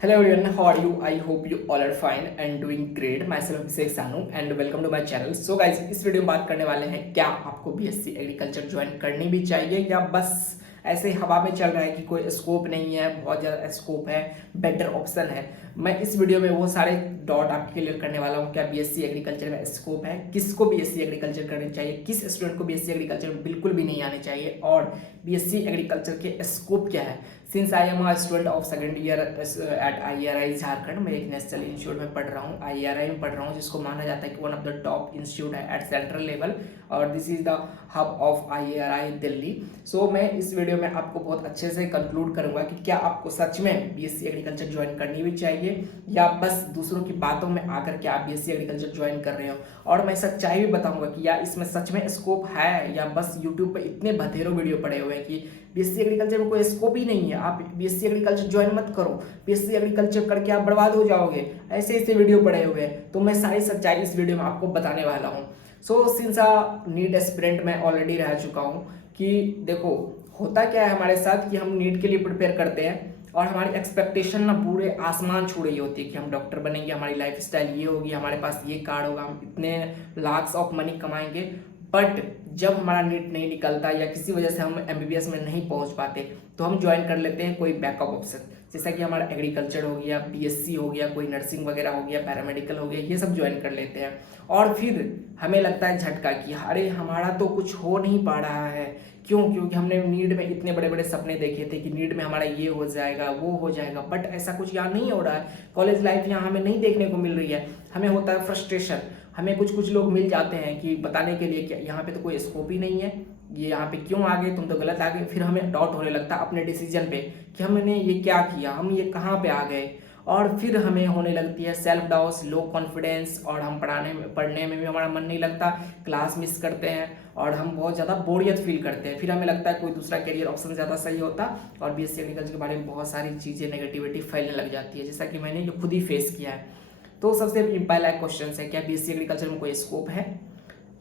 Hello everyone, how are you? I hope you all are fine and doing great. Myself Abhishek Sanu and welcome to my channel. So guys, इस video में बात करने वाले हैं क्या आपको BSc agriculture join करनी भी चाहिए या बस ऐसे हवा में चल रहा है कि कोई स्कोप नहीं है, बहुत ज़्यादा स्कोप है, बेटर ऑप्शन है। मैं इस वीडियो में वो सारे डॉट आपके क्लियर करने वाला हूँ। क्या बीएससी एग्रीकल्चर में स्कोप है, किसको बीएससी एग्रीकल्चर करनी चाहिए, किस स्टूडेंट को बीएससी एग्रीकल्चर में बिल्कुल भी नहीं आनी चाहिए और बीएससी एग्रीकल्चर के स्कोप क्या है। Since I am student of second year at IRI Jharkhand, मैं एक नेशनल इंस्टीट्यूट में पढ़ रहा हूँ, IRI में पढ़ रहा हूँ, जिसको माना जाता है कि one of the top institute है एट सेंट्रल लेवल और this is the hub of IRI Delhi. सो मैं इस वीडियो में आपको बहुत अच्छे से कंक्लूड करूंगा कि क्या आपको सच में बीएससी एग्रीकल्चर ज्वाइन करनी भी चाहिए या बस दूसरों की बातों में आकर के आप बीएससी एग्रीकल्चर ज्वाइन कर रहे हो। और मैं सच्चाई भी बताऊंगा कि या इसमें सच में स्कोप है या बस यूट्यूब पर इतने बथेरों वीडियो पड़े हुए हैं कि बीएससी एग्रीकल्चर में कोई स्कोप ही नहीं है, आप बीएससी एग्रीकल्चर ज्वाइन मत करो, बीएससी एग्रीकल्चर करके आप बर्बाद हो जाओगे, ऐसे ऐसे वीडियो पड़े हुए हैं। तो मैं सारी सच्चाई इस वीडियो में आपको बताने वाला हूँ। सो सिंस नीट एस्पिरेंट मैं ऑलरेडी रह चुका हूँ कि देखो होता क्या है हमारे साथ कि हम नीट के लिए प्रिपेयर करते हैं और हमारी एक्सपेक्टेशन ना पूरे आसमान छू रही होती है कि हम डॉक्टर बनेंगे, हमारी लाइफ स्टाइल ये होगी, हमारे पास ये कार्ड होगा, हम इतने लाख्स ऑफ मनी कमाएंगे। बट जब हमारा नीट नहीं निकलता या किसी वजह से हम MBBS में नहीं पहुंच पाते तो हम ज्वाइन कर लेते हैं कोई बैकअप ऑप्शन, जैसा कि हमारा एग्रीकल्चर हो गया, BSc हो गया, कोई नर्सिंग वगैरह हो गया, पैरामेडिकल हो गया, ये सब ज्वाइन कर लेते हैं। और फिर हमें लगता है झटका कि अरे हमारा तो कुछ हो नहीं पा रहा है। क्यों? क्योंकि हमने नीट में इतने बड़े बड़े सपने देखे थे कि नीट में हमारा ये हो जाएगा, वो हो जाएगा, बट ऐसा कुछ यहाँ नहीं हो रहा है। कॉलेज लाइफ यहाँ हमें नहीं देखने को मिल रही है। हमें होता है फ्रस्ट्रेशन, हमें कुछ लोग मिल जाते हैं कि बताने के लिए कि यहाँ पे तो कोई स्कोप ही नहीं है, ये यहाँ पे क्यों आ गए, तुम तो गलत आ गए। फिर हमें डाउट होने लगता है अपने डिसीजन पे कि हमने ये क्या किया, हम ये कहाँ पे आ गए। और फिर हमें होने लगती है सेल्फ डाउट, लो कॉन्फिडेंस और हम पढ़ने में भी हमारा मन नहीं लगता, क्लास मिस करते हैं और हम बहुत ज़्यादा बोरियत फील करते हैं। फिर हमें लगता है कोई दूसरा करियर ऑप्शन ज़्यादा सही होता और बीएससी एग्रीकल्चर के बारे में बहुत सारी चीज़ें नेगेटिविटी फैलने लग जाती है, जैसा कि मैंने ये खुद ही फेस किया है। तो सबसे पहला क्वेश्चन है क्या बीएससी एग्रीकल्चर में कोई स्कोप है?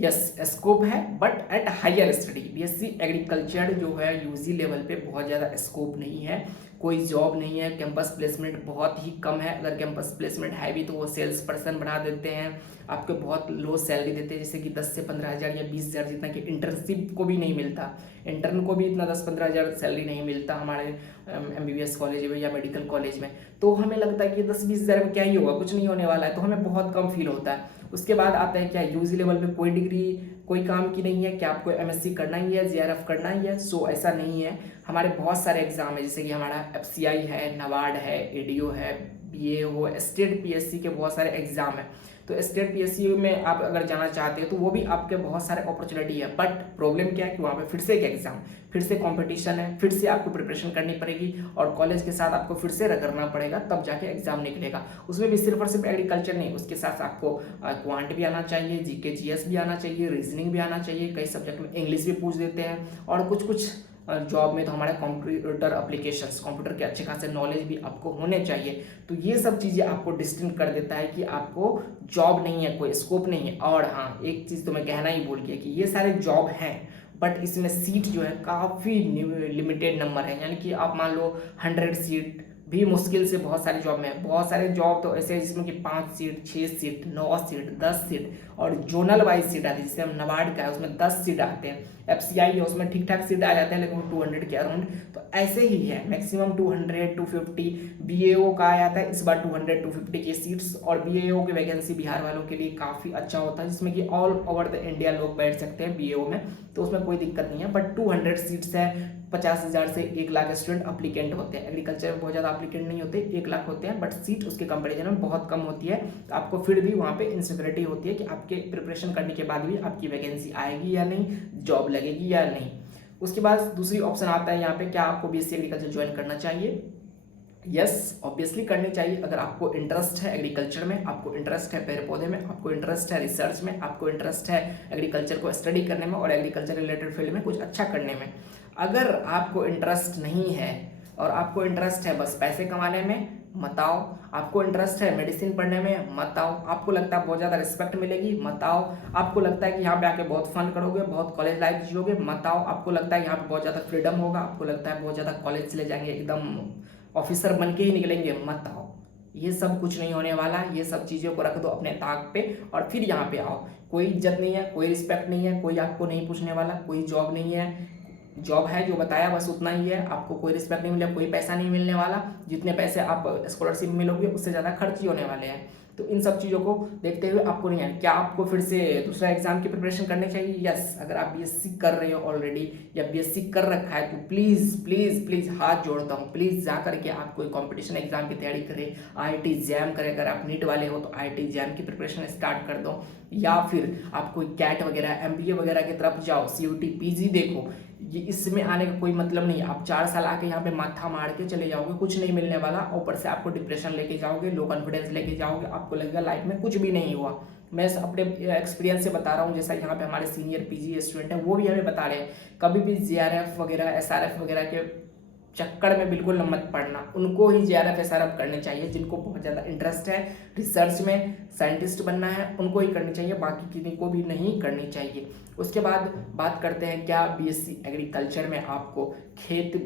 यस, स्कोप है but at higher study. BSc agriculture जो है यूजी लेवल पे बहुत ज़्यादा स्कोप नहीं है, कोई जॉब नहीं है, कैंपस प्लेसमेंट बहुत ही कम है। अगर कैंपस प्लेसमेंट है भी तो वो सेल्स पर्सन बना देते हैं, आपको बहुत लो सैलरी देते हैं, जैसे कि 10 से 15 हज़ार या 20 हज़ार, जितना कि इंटर्नशिप को भी नहीं मिलता। इंटर्न को भी इतना 10-15 हज़ार सैलरी नहीं मिलता हमारे MBBS कॉलेज में या मेडिकल कॉलेज में। तो हमें लगता है कि 10-20 हज़ार में क्या ही होगा, कुछ नहीं होने वाला है, तो हमें बहुत कम फील होता है। उसके बाद आता है क्या यूजी लेवल पे कोई डिग्री कोई काम की नहीं है, क्या आपको MSc करना ही है, JRF करना ही है? सो ऐसा नहीं है। हमारे बहुत सारे एग्जाम है, जैसे कि हमारा FCI है, NABARD है, ADO है, BAO, स्टेट PSC के बहुत सारे एग्जाम है। तो स्टेट PSC में आप अगर जाना चाहते हो तो वो भी आपके बहुत सारे अपॉर्चुनिटी है। बट प्रॉब्लम क्या है कि वहाँ पे फिर से एक एग्जाम, फिर से कंपटीशन है, फिर से आपको प्रिपरेशन करनी पड़ेगी और कॉलेज के साथ आपको फिर से रगड़ना पड़ेगा, तब जाके एग्जाम निकलेगा। उसमें भी सिर्फ और सिर्फ एग्रीकल्चर नहीं, उसके साथ आपको क्वांट भी आना चाहिए, GK GS भी आना चाहिए, रीजनिंग भी आना चाहिए, कई सब्जेक्ट में इंग्लिश भी पूछ देते हैं और कुछ जॉब में तो हमारे कंप्यूटर एप्लीकेशंस, कंप्यूटर के अच्छे खासे नॉलेज भी आपको होने चाहिए। तो ये सब चीज़ें आपको डिस्टिंक्ट कर देता है कि आपको जॉब नहीं है, कोई स्कोप नहीं है। और हाँ, एक चीज़ तो मैं कहना ही भूल गया कि ये सारे जॉब हैं बट इसमें सीट जो है काफ़ी लिमिटेड नंबर है, यानी कि आप मान लो 100 सीट भी मुश्किल से बहुत सारी जॉब में है। बहुत सारे जॉब तो ऐसे हैं जिसमें कि 5 सीट, 6 सीट, 9 सीट, 10 सीट और जोनल वाइज सीट आती है, जिससे हम NABARD का है उसमें 10 सीट आते हैं, FCI है उसमें ठीक ठाक सीट आ जाते हैं लेकिन 200 के अराउंड। तो ऐसे ही है, मैक्सिमम 200, 250। BAO का आ जाता है इस बार 200, 250 की सीट्स और BAO की वैकेंसी बिहार वालों के लिए काफ़ी अच्छा होता है, जिसमें कि ऑल ओवर द इंडिया लोग बैठ सकते हैं BAO में, तो उसमें कोई दिक्कत नहीं है। बट 200 सीट्स है, 50 हज़ार से 1 लाख स्टूडेंट अप्लीकेंट होते हैं। एग्रीकल्चर में बहुत ज़्यादा अप्लीकेंट नहीं होते, 1 लाख होते हैं, बट सीट उसके कंपेरिजन में बहुत कम होती है। तो आपको फिर भी वहाँ पे इनसिक्योरिटी होती है कि आपके प्रिपरेशन करने के बाद भी आपकी वैकेंसी आएगी या नहीं, जॉब लगेगी या नहीं। उसके बाद दूसरी ऑप्शन आता है यहाँ पे, क्या आपको BSc एग्रीकल्चर ज्वाइन करना चाहिए? यस, ऑब्वियसली करनी चाहिए। अगर आपको इंटरेस्ट है एग्रीकल्चर में, आपको इंटरेस्ट है पेड़ पौधे में, आपको इंटरेस्ट है रिसर्च में, आपको इंटरेस्ट है एग्रीकल्चर को स्टडी करने में और एग्रीकल्चर रिलेटेड फील्ड में कुछ अच्छा करने में। अगर आपको इंटरेस्ट नहीं है और आपको इंटरेस्ट है बस पैसे कमाने में, मत आओ। आपको इंटरेस्ट है मेडिसिन पढ़ने में, मत आओ। आपको लगता है बहुत ज़्यादा रिस्पेक्ट मिलेगी, मत आओ। आपको लगता है कि यहाँ पे आके बहुत फन करोगे, बहुत कॉलेज लाइफ जियोगे, मत आओ। आपको लगता है यहाँ पे बहुत ज़्यादा फ्रीडम होगा, आपको लगता है बहुत ज़्यादा कॉलेज चले जाएंगे, एकदम ऑफिसर बन के ही निकलेंगे, मत आओ। ये सब कुछ नहीं होने वाला। ये सब चीज़ों को रख दो अपने ताक पे और फिर यहाँ पे आओ। कोई इज्जत नहीं है, कोई रिस्पेक्ट नहीं है, कोई आपको नहीं पूछने वाला, कोई जॉब नहीं है। जॉब है जो बताया बस उतना ही है। आपको कोई रिस्पेक्ट नहीं मिलेगा, कोई पैसा नहीं मिलने वाला। जितने पैसे आप स्कॉलरशिप मिलोगे उससे ज़्यादा खर्च ही होने वाले हैं। तो इन सब चीज़ों को देखते हुए आपको नहीं है क्या आपको फिर से दूसरा एग्जाम की प्रिपरेशन करनी चाहिए? यस, अगर आप बीएससी कर रहे हो ऑलरेडी या बीएससी कर रखा है तो प्लीज़ प्लीज़ प्लीज़ हाथ जोड़ता हूँ, प्लीज़ जा करके आप कोई कंपटीशन एग्जाम की तैयारी करें, आईआईटी जैम करें। अगर आप नीट वाले हो तो आईआईटी जैम की प्रिपरेशन स्टार्ट कर दो, या फिर आप कोई कैट वगैरह एमबीए वगैरह की तरफ जाओ, सीयूटी पीजी देखो। ये इसमें आने का कोई मतलब नहीं है। आप 4 साल आके यहाँ पे माथा मार के चले जाओगे, कुछ नहीं मिलने वाला। ऊपर से आपको डिप्रेशन लेके जाओगे, लो कॉन्फिडेंस लेके जाओगे, आपको लगेगा लाइफ में कुछ भी नहीं हुआ। मैं अपने एक्सपीरियंस से बता रहा हूँ, जैसा यहाँ पे हमारे सीनियर पीजी स्टूडेंट हैं वो भी हमें बता रहे हैं, कभी भी जेआरएफ वगैरह एसआरएफ वगैरह के चक्कर में बिल्कुल मत पड़ना। उनको ही जेआरएफ एसआरएफ करने चाहिए जिनको बहुत ज़्यादा इंटरेस्ट है रिसर्च में, साइंटिस्ट बनना है, उनको ही करनी चाहिए, बाकी किसी को भी नहीं करनी चाहिए। उसके बाद बात करते हैं क्या बीएससी एग्रीकल्चर में आपको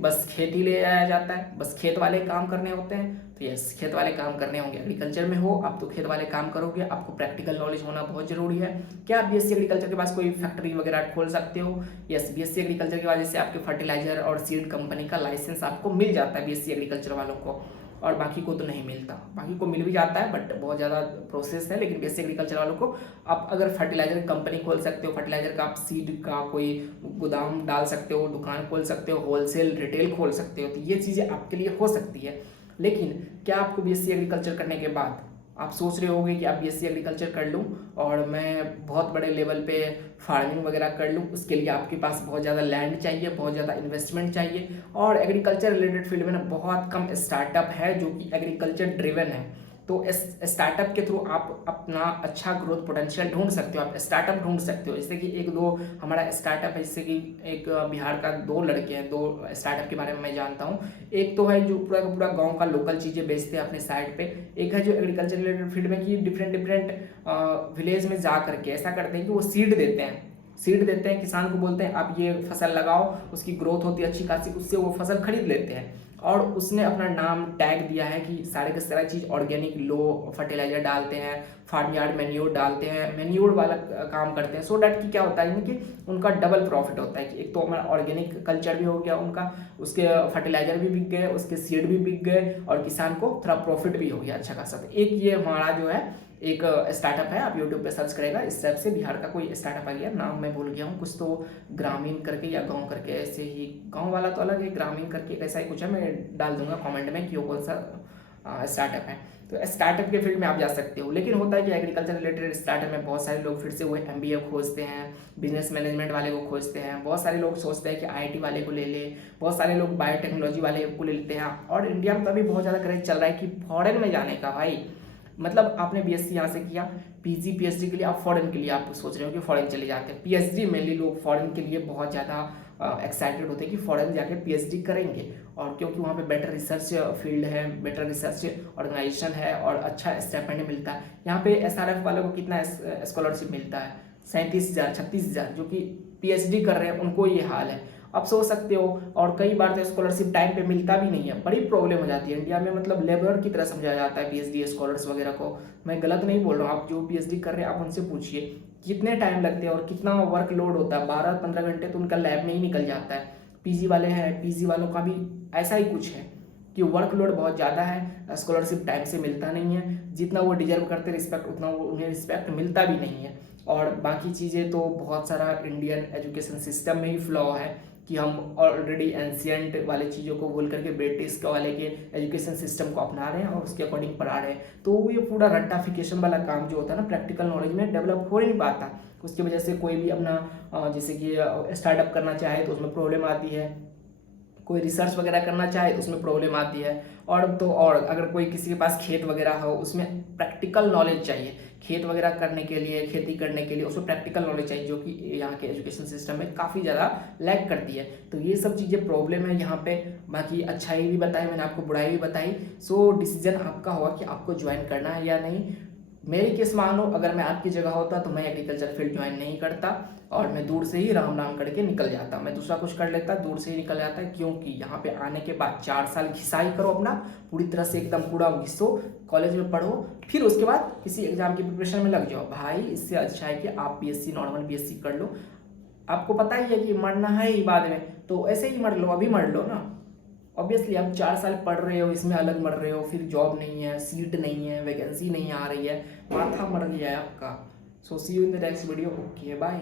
बस खेती ले आया जाता है, बस खेत वाले काम करने होते हैं? तो यस, खेत वाले काम करने होंगे। एग्रीकल्चर में हो आप तो खेत वाले काम करोगे, आपको प्रैक्टिकल नॉलेज होना बहुत जरूरी है। क्या बीएससी एग्रीकल्चर के पास कोई फैक्ट्री वगैरह खोल सकते हो? यस, बीएससी एग्रीकल्चर की वजह से आपके फर्टिलाइजर और सीड कंपनी का लाइसेंस आपको मिल जाता है बीएससी एग्रीकल्चर वालों को, और बाकी को तो नहीं मिलता। बाकी को मिल भी जाता है बट बहुत ज़्यादा प्रोसेस है। लेकिन बीएससी एग्रीकल्चर वालों को आप अगर फर्टिलाइजर कंपनी खोल सकते हो, फर्टिलाइजर का आप सीड का कोई गोदाम डाल सकते हो, दुकान खोल सकते हो, होलसेल रिटेल खोल सकते हो, तो ये चीज़ें आपके लिए हो सकती है। लेकिन क्या आपको बीएससी एग्रीकल्चर करने के बाद आप सोच रहे होगे कि आप बीएससी एग्रीकल्चर कर लूँ और मैं बहुत बड़े लेवल पे फार्मिंग वगैरह कर लूँ? उसके लिए आपके पास बहुत ज़्यादा लैंड चाहिए, बहुत ज़्यादा इन्वेस्टमेंट चाहिए, और एग्रीकल्चर रिलेटेड फील्ड में ना बहुत कम स्टार्टअप है जो कि एग्रीकल्चर ड्रिवन है। तो इस स्टार्टअप के थ्रू आप अपना अच्छा ग्रोथ पोटेंशियल ढूंढ सकते हो, आप स्टार्टअप ढूंढ सकते हो। जैसे कि एक दो हमारा स्टार्टअप है, जैसे कि एक बिहार का 2 लड़के हैं, 2 स्टार्टअप के बारे में मैं जानता हूँ। एक तो है जो पूरा का पूरा गांव का लोकल चीज़ें बेचते हैं अपने साइड पे, एक है जो एग्रीकल्चर रिलेटेड फील्ड में कि डिफरेंट विलेज में जा करके ऐसा करते हैं कि वो सीड देते हैं। सीड देते हैं, किसान को बोलते हैं आप ये फसल लगाओ, उसकी ग्रोथ होती है अच्छी खासी, उससे वो फसल खरीद लेते हैं। और उसने अपना नाम टैग दिया है कि सारे के सारा चीज़ ऑर्गेनिक, लो फर्टिलाइजर डालते हैं, फार्म यार्ड मैन्योर डालते हैं, मैन्योर वाला काम करते हैं। सो डैट कि क्या होता है कि उनका डबल प्रॉफिट होता है कि एक तो हमारा ऑर्गेनिक कल्चर भी हो गया उनका, उसके फर्टिलाइजर भी बिक गए, उसके सीड भी बिक गए, और किसान को थोड़ा प्रॉफिट भी हो गया अच्छा खासा। एक ये हमारा जो है एक स्टार्टअप है, आप यूट्यूब पे सर्च करेगा इस टाइप से, बिहार का कोई स्टार्टअप आ गया, नाम मैं भूल गया हूँ, कुछ तो ग्रामीण करके या गांव करके, ऐसे ही गांव वाला तो अलग है, ग्रामीण करके ऐसा ही कुछ है, मैं डाल दूंगा कमेंट में कि वो कौन सा स्टार्टअप है। तो स्टार्टअप के फील्ड में आप जा सकते हो। लेकिन होता है कि एग्रीकल्चर रिलेटेड स्टार्टअप में बहुत सारे लोग फिर से वो एमबीए खोजते हैं, बिजनेस मैनेजमेंट वाले को खोजते हैं, बहुत सारे लोग सोचते हैं कि आईआईटी वाले को ले ले, बहुत सारे लोग बायोटेक्नोलॉजी वाले को ले लेते हैं। और इंडिया में तो अभी बहुत ज़्यादा क्रेज चल रहा है कि फॉरेन में जाने का। भाई मतलब आपने बीएससी यहाँ से किया, पीजी पीएचडी के लिए आप फॉरेन के लिए आप सोच रहे हो कि फॉरेन चले जाते हैं। पीएचडी मेनली लोग फॉरेन के लिए बहुत ज़्यादा एक्साइटेड होते हैं कि फॉरेन जाके पीएचडी करेंगे, और क्योंकि वहाँ पे बेटर रिसर्च फील्ड है, बेटर रिसर्च ऑर्गेनाइजेशन है और अच्छा स्टाइपेंड मिलता है। यहाँ पे एसआरएफ वालों को कितना स्कॉलरशिप मिलता है? 37,000 36,000, जो कि पीएचडी कर रहे हैं उनको ये हाल है। आप सोच सकते हो। और कई बार तो स्कॉलरशिप टाइम पे मिलता भी नहीं है, बड़ी प्रॉब्लम हो जाती है इंडिया में। मतलब लेबर की तरह समझा जाता है पीएचडी स्कॉलर्स वगैरह को। मैं गलत नहीं बोल रहा हूँ, आप जो पीएचडी कर रहे हैं आप उनसे पूछिए कितने टाइम लगते हैं और कितना वर्कलोड होता है। 12-15 घंटे तो उनका लैब में ही निकल जाता है। पीजी वाले हैं, पीजी वालों का भी ऐसा ही कुछ है कि वर्कलोड बहुत ज़्यादा है, स्कॉलरशिप टाइम से मिलता नहीं है, जितना वो डिजर्व करते रिस्पेक्ट उतना वो उन्हें रिस्पेक्ट मिलता भी नहीं है। और बाकी चीज़ें तो बहुत सारा इंडियन एजुकेशन सिस्टम में ही फ्लॉ है कि हम ऑलरेडी एंशियंट वाले चीज़ों को भूल करके ब्रिटिश वाले के एजुकेशन सिस्टम को अपना रहे हैं और उसके अकॉर्डिंग पढ़ा रहे हैं। तो ये पूरा रट्टाफिकेशन वाला काम जो होता है ना, प्रैक्टिकल नॉलेज में डेवलप हो ही नहीं पाता। उसकी वजह से कोई भी अपना जैसे कि स्टार्टअप करना चाहे तो उसमें प्रॉब्लम आती है, कोई रिसर्च वगैरह करना चाहे तो उसमें प्रॉब्लम आती है। और अगर कोई किसी के पास खेत वगैरह हो उसमें प्रैक्टिकल नॉलेज चाहिए। खेत वगैरह करने के लिए, खेती करने के लिए उसमें प्रैक्टिकल नॉलेज चाहिए, जो कि यहाँ के एजुकेशन सिस्टम में काफ़ी ज़्यादा लैग करती है। तो ये सब चीज़ें प्रॉब्लम है यहाँ पे। बाकी अच्छाई भी बताई मैंने आपको, बुराई भी बताई। सो डिसीजन आपका होगा कि आपको ज्वाइन करना है या नहीं। मेरी केस मान लो, अगर मैं आपकी जगह होता तो मैं एग्रीकल्चर फील्ड ज्वाइन नहीं करता और मैं दूर से ही राम राम करके निकल जाता, मैं दूसरा कुछ कर लेता, दूर से ही निकल जाता। क्योंकि यहाँ पे आने के बाद 4 साल घिसाई करो अपना, पूरी तरह से एकदम पूरा घिसो, कॉलेज में पढ़ो, फिर उसके बाद किसी एग्जाम की प्रिपरेशन में लग जाओ। भाई इससे अच्छा है कि आप बीएससी, नॉर्मल बीएससी कर लो। आपको पता ही है कि मरना है ही बाद में, तो ऐसे ही मर लो, अभी मर लो ना। ऑब्वियसली आप 4 साल पढ़ रहे हो, इसमें अलग मर रहे हो, फिर जॉब नहीं है, सीट नहीं है, वैकेंसी नहीं आ रही है, माथा मर गया है आपका। So see you in the next video, okay bye.